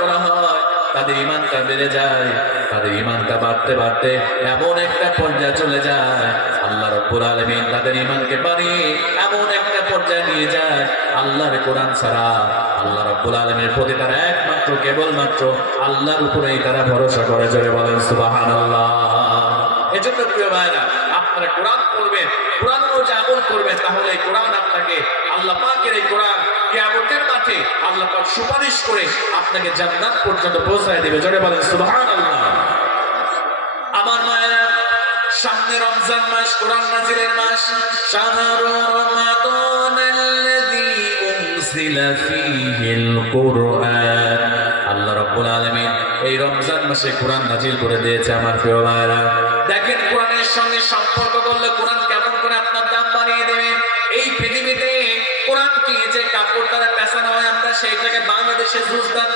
করা হয়, তাদের ইমানটা বেড়ে যায়, তাদের ইমানটা বাড়তে বাড়তে এমন একটা পর্যায়ে চলে যায়। আল্লাহ রব্বুল তাদের ইমানকে বাড়িয়ে এমন একটা পর্যায়ে নিয়ে যায়। আল্লাহর কোরআন ছাড়া আল্লাহ রব্বুল আলমের প্রতি তারা একমাত্র, কেবলমাত্র আল্লাহর উপরেই তারা ভরসা করে, জোরে বলেন সুবাহান আল্লাহ এজন্য প্রিয় ভাইরা আপনারা কোরআন পড়বেন, কোরআন অনুযায়ী আমল করবেন, তাহলে কোরআন আপনাকে আল্লাহ পাকের এই কোরআন কিয়ামতের মাঠে আল্লাহ পাক সুপারিশ করে আপনাকে জান্নাত পর্যন্ত পৌঁছায় দেবে। জোরে বলেন, সুবহানাল্লাহ। আমার মায়েরা, সামনে রমজান মাস, কোরআন নাজিরের মাস। শাহরু রমাদানাল্লাযী উনজিলা ফীহিল কুরআন। আল্লাহ রাব্বুল আলামিন এই রমজান মাসে কোরআন নাজিল করে দিয়েছে আমার প্রিয় ভাইরা দেখেন, কোরআনের সঙ্গে সম্পর্ক করলে কোরআন কেমন করে আপনার দাম বাড়িয়ে দেবে। এই পৃথিবীতে কোরআনকে যে কাপড় আমরা সেইটাকে বাংলাদেশে জুজদান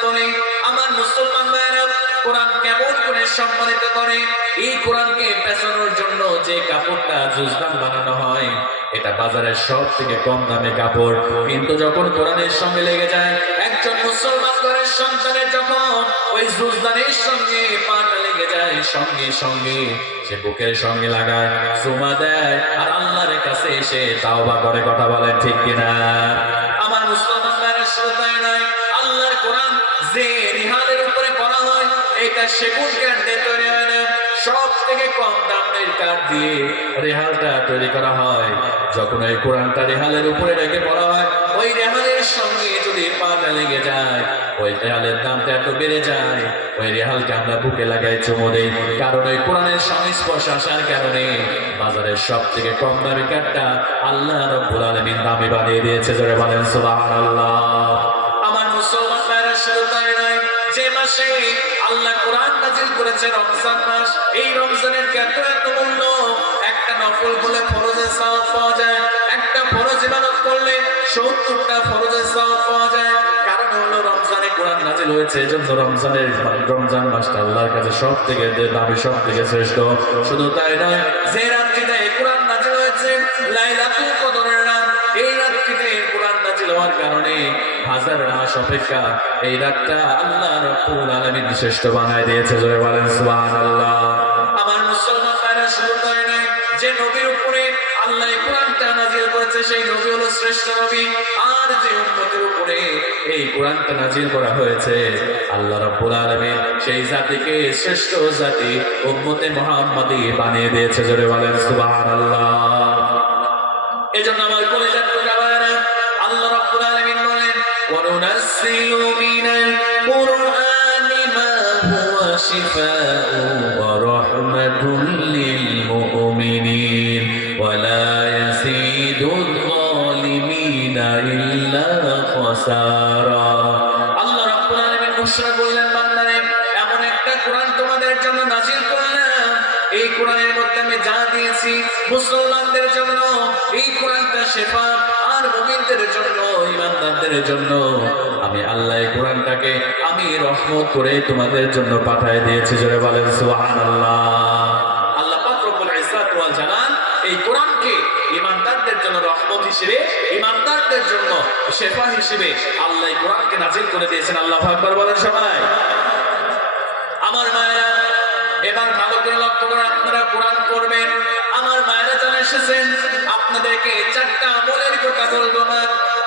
আমার মুসলমান ভাইয়েরা, কোরআন কেমন করে সম্মানিত করে? এই কোরআনকে পেছানোর জন্য যে কাপড়টা জুজদান বানানো হয়, এটা বাজারের সব থেকে কম দামে কাপড়। কিন্তু যখন কোরআনের সঙ্গে লেগে যায় একজন মুসলমান ঘরের সন্তানের যখন ওই জুজদানের সঙ্গে পাটা লেগে যায়, সঙ্গে সঙ্গে সে বুকের সঙ্গে লাগায়, সুমা দেয়, আর আল্লাহর কাছে এসে তাওবা করে কথা বলেন, ঠিক কিনা? আমার মুসলমান ভাইরা, শুধু তাই নয়, আল্লাহর কোরআন যে রিহালের উপরে পড়া হয় এটা সেগুন কাঠ দিয়ে তৈরি হয় না। সব থেকে কম দামের কাঠ দিয়ে রেহালটা তৈরি করা হয়। যখন ওই কোরআনটা রেহালের উপরে রেখে পড়া ওই রেহালের সঙ্গে যদি পাটা লেগে যায়, ওই রেহালের দামটা একটু বেড়ে যায়। ওই রেহালকে আমরা বুকে লাগাই চুমো দেই, কারণ ওই কোরআনের সংস্পর্শ আসার কারণে বাজারের সব থেকে কম দামি কাঠটা আল্লাহ রব্বুল আলমিন দামে বানিয়ে দিয়েছে, জোরে বলেন সুবহানাল্লাহ। আমার মুসলমান ভাইরা, শুধু তাই নয়, যে মাসে আল্লাহ কোরআন নাজিল করেছে রমজান মাস, এই রমজানের এত এত মূল্য? একটা নফল বলে ফরজের সওয়াব পাওয়া যায়, একটা ফরজ ইবাদত করলে সত্তরটা ফরজের সওয়াব পাওয়া যায়। কারণ হলো রমজানে কোরআন নাজিল হয়েছে এজন্য রমজানের রমজান মাসটা আল্লাহর কাছে সব থেকে দামি সব থেকে শ্রেষ্ঠ। শুধু তাই নয়, যে এই কোরআন নাজিল হয়েছে, লাইলাতুল কদরের রাত, এই রাত্রিতে কোরআন নাজিল হওয়ার কারণে হাজার মাস অপেক্ষা এই রাতটা আল্লাহ রব্বুল আলামিন শ্রেষ্ঠ বানায় দিয়েছে, জোরে বলেন সুবহানাল্লাহ। নবীর উপরে আল্লাহ কোরআনটা নাজিল করেছে, সেই নবী হলো শ্রেষ্ঠ নবী। আর যে উম্মতের উপরে এই কোরআনটা নাজিল করা হয়েছে, আল্লাহ রাব্বুল আলামিন সেই জাতিকে শ্রেষ্ঠ জাতি উম্মতে মুহাম্মাদি বানিয়ে দিয়েছে, জোরে বলেন সুবহানাল্লাহ। এজন্য আমার কলেজার টুকাবায়রা আল্লাহ রাব্বুল আলামিন বলেন ওয়ানুনাজ্জিলু মিনাল কুরআনি মা হুয়া শিফাউ ওয়া রাহমাতুল يزيد الظالمين إلا خسارا আল্লাহ রাব্বুল আলামিন ঘোষণা করলেন বান্দারে এমন একটা কোরআন তোমাদের জন্য নাজিল করলাম এই কোরআনের মধ্যে আমি যা দিয়েছি মুসলমানদের জন্য এই কোরআনটা শেফা আর মুমিনদের জন্য ইমানদারদের জন্য আমি আল্লাহ এই কোরআনটাকে আমি রহমত করে তোমাদের জন্য পাঠিয়ে দিয়েছি জোরে বলেন সুবহানাল্লাহ আল্লাহ পাক রব্বুল ইজ্জাত ওয়াল জালাল এই কোরআনকে ইমানদারদের জন্য রহমত হিসেবে, ইমানদারদের জন্য শেফা হিসেবে আল্লাহ কোরআনকে নাজিল করে দিয়েছেন। আল্লাহ আকবার বলেন সবাই। আমার মায়েরা, এবার ভালো করে লক্ষ্য করে আপনারা কোরআন করবেন আমার মায়েরা জানা এসেছেন, আপনাদেরকে চারটা আমলের কথা বলব না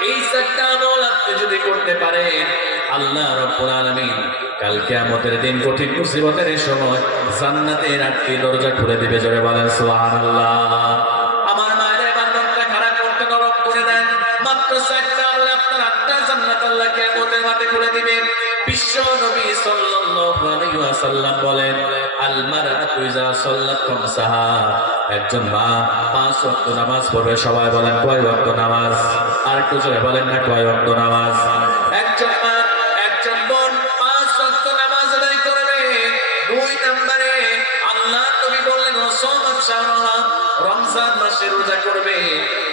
এই চারটা আমল আপনি যদি করতে পারেন, আল্লাহ রব্বুল আলামিন কাল কিয়ামতের দিন কঠিন মুসিবতের সময় জান্নাতের আটটি দরজা খুলে দিবে, জোরে বলেন সুবহানাল্লাহ আমার মায়েরা এবার মনটা খারাপ করতে নরম করে দেন মাত্র চারটা আমলে আপনার আটটা জান্নাত আল্লাহ কিয়ামতের মাঠে খুলে দিবেন। বিশ্ব নবী সাল্লাল্লাহু আলাইহি ওয়াসাল্লাম বলেন আল মারআতু ইজা সাল্লাত খামসাহা। একজন মা পাঁচ ওয়াক্ত নামাজ পড়বে, সবাই বলেন, কয় ওয়াক্ত নামাজ? আর একটু জোরে বলেন না, কয় ওয়াক্ত নামাজ? একজন মা, একজন বোন পাঁচ ওয়াক্ত নামাজ আদায় করবে। দুই নম্বরে আল্লাহ নবী বললেন ওয়াসামাত রমজান মাসে রোজা করবে,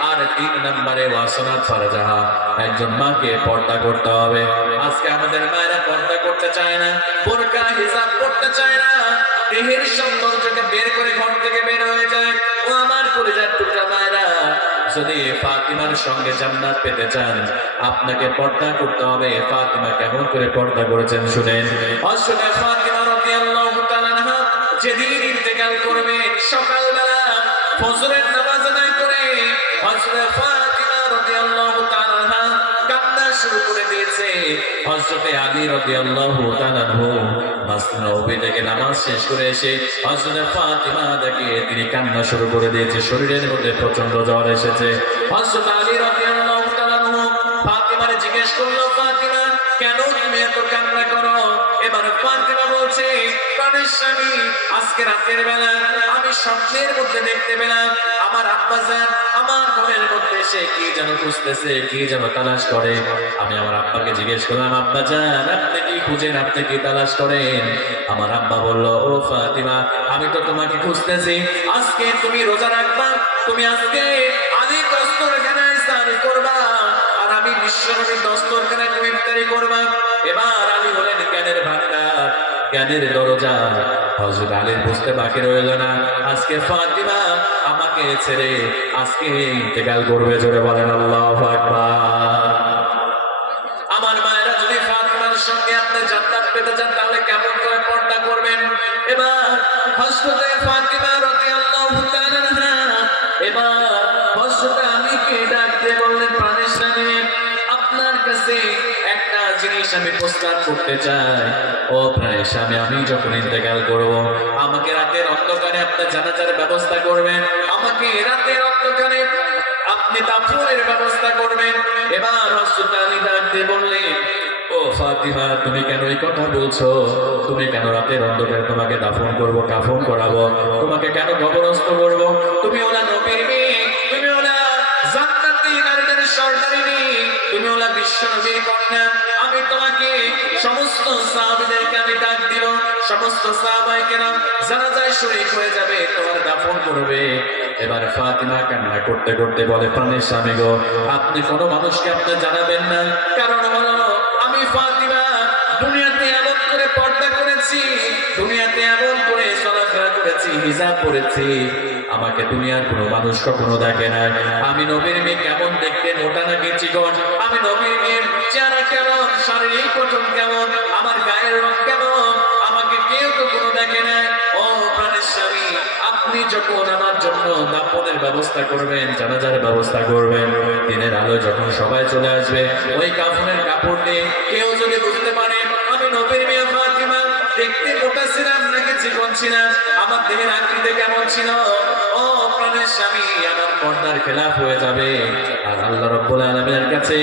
আর তিন নম্বরে ওয়াসনাত ফারজাহা একজন মাকে পর্দা করতে হবে। আজকে আমাদের মায়েরা পর্দা করতে চায় না বোরকা হিসাব করতে চায় না। দেহের সৌন্দর্যকে বের করে ঘর থেকে বের হয়ে যায়। ও আমার কলিজার টুকরা মায়েরা, যদি ফাতিমার সঙ্গে জান্নাত পেতে চান, আপনাকে পর্দা করতে হবে। ফাতিমা কেমন করে পর্দা করেছেন শুনেন। হযরত ফাতিমা রাদিয়াল্লাহু তাআলা যেদিন ইন্তেকাল করবেন সকালবেলা ফজরের নামাজ আদায় করে হযরত ফাতিমা রাদিয়াল্লাহু তাআলা কান্না শুরু করে দিয়েছে। থেকে নামাজ শেষ করে এসে হযরত দেখে তিনি কান্না শুরু করে দিয়েছে। শরীরের মধ্যে প্রচণ্ড জ্বর এসেছে। আলী রাদিয়াল্লাহু তাআলা জিজ্ঞেস করল কেন তুমি এত কান্না করো? এবার বলছে, প্রাণের স্বামী, আজকে রাতের বেলা আমি স্বপ্নের মধ্যে দেখতে পেলাম। আমার আব্বাজান আমার ঘরের মধ্যে সে কি যেন খুঁজতেছে, কি যেন তালাশ করে। আমি আমার আব্বাকে জিজ্ঞেস করলাম আব্বাজান আপনি কি খুঁজেন? আপনি কি তালাশ করেন? আমার আব্বা বলল, ও ফাতিমা, আমি তো তোমাকে খুঁজতেছি। আজকে তুমি রোজা রাখবা, তুমি আজকে আদি স্নান করবা। আমি বিশ্বনবীর দস্তর খানায় তুমি ইফতারি করবা এবার আলী হলেন জ্ঞানের ভান্ডার জ্ঞানের দরজা। হযরত আলীর বুঝতে বাকি রইল না। আজকে ফাতিমা আমাকে ছেড়ে আজকে ইন্তেকাল করবে জোরে বলেন আল্লাহু আমার মায়েরা যদি ফাতিমার সঙ্গে আপনি জান্নাত পেতে চান, তাহলে কেমন করে পর্দা করবেন? এবার হযরতে ফাতিমা রাদিয়াল্লাহু তাআলা আমি প্রস্তাব করতে চাই ও প্রাণের স্বামী, আমি যখন ইন্তেকাল করব, আমাকে রাতের অন্ধকারে আপনার জানাজার ব্যবস্থা করবেন। আমাকে রাতের অন্ধকারে আপনি দাফনের ব্যবস্থা করবেন। এবার হযরত আলী ডাক বললেন, ও তুমি কেন এই কথা বলছো? তুমি কেন রাতের অন্ধকারে তোমাকে দাফন করব, কাফন করাবো? তোমাকে কেন কবরস্থ করব? তুমি ওলা নবীর মেয়ে, তুমি ওলা জান্নাতি নারীদের তুমি আমি এবার ফাতিমা কান্না করতে করতে বলে, প্রাণের স্বামী গো, আপনি কোনো মানুষকে আপনি জানাবেন না। কারণ আমি ফাতিমা দুনিয়াতে এমন করে পর্দা করেছি, দুনিয়াতে এমন করে চলাফেরা করেছি, হিজাব করেছি আমাকে দুনিয়ার কোনো মানুষ কখনো দেখে না। আমি নবীর মেয়ে কেমন দেখতে, মোটা নাকি চিকন? আমি নবীর মেয়ের চেহারা কেমন, শারীরিক গঠন কেমন, আমার গায়ের রং কেমন? আমাকে কেউ তো কোনো দেখে না। ও প্রাণের স্বামী, আপনি যখন আমার জন্য দাপনের ব্যবস্থা করবেন, জানাজার ব্যবস্থা করবেন, দিনের আলো যখন সবাই চলে আসবে, ওই কাফনের কাপড় নিয়ে কেউ যদি বুঝতে পারে, আমি নবীর মেয়ে ফাতিমা, দেখতে মোটা ছিলাম নাকি চিকন ছিলাম, আমার দেহের আকৃতি কেমন ছিল? আমার পর্দার খেলাফ হয়ে যাবে। আর আল্লাহ রব্বুল আলমের কাছে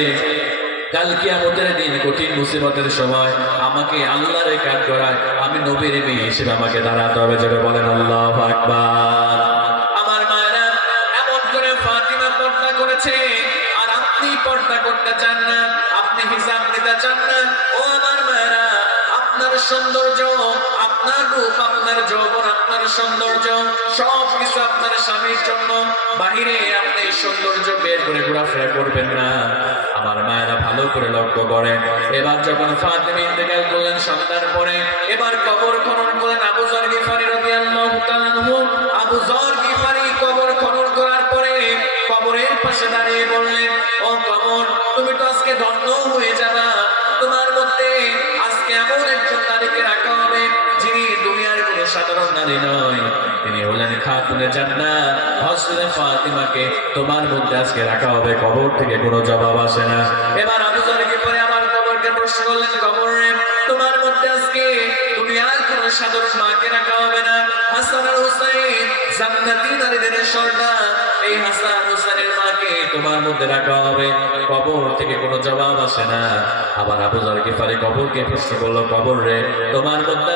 দিন কঠিন মুসিবতের সময় আমাকে করায় আমি নবীর মেয়ে হিসেবে আমাকে দাঁড়াতে হবে। যেটা বলেন, আল্লাহ আমার মায়েরা এমন করে ফাতিমা পর্দা করেছে, আর আপনি পর্দা করতে চান না, আপনি হিসাব নিতে চান না। ও আমার মায়েরা আপনার সৌন্দর্য, আপনার রূপ, আপনার যৌবন, আপনার সৌন্দর্য সব কিছু আপনার স্বামীর জন্য। বাহিরে আপনি সৌন্দর্য বের করে ঘোরাফেরা করবেন না। আমার মায়েরা ভালো করে লক্ষ্য করেন এবার যখন ফাতেমা ইন্তেকাল করলেন সন্তান পরে, এবার কবর খনন করলেন আবু জর গিফারি রাদিয়াল্লাহু তাআলা আবু জর গিফারি কবর খনন করার পরে কবরের পাশে দাঁড়িয়ে বললেন, ও কবর, তুমি তো আজকে ধন্য হয়ে যাবা। এমন একজন নারীকে রাখা হবে যিনি দুনিয়ার কোনো সাধারণ নারী নয়। তিনি হলেন খাতুনে জান্নাত। হযরত ফাতিমাকে তোমার মধ্যে আজকে রাখা হবে। কবর থেকে কোনো জবাব আসে না। এবার আবু কি পরে আমার কবরকে প্রশ্ন করলেন? কবরে দুনিয়ার কোনো মাকে রাখা হবে না। হুসাইন, জান্নাতি নারীদের এই হাসান হুসাইনের মাকে তোমার মধ্যে রাখা হবে। কবর থেকে কোনো জবাব আসে না। আবার আবু জর গিফারি কবরকে প্রশ্ন করল, কবর রে, তোমার মধ্যে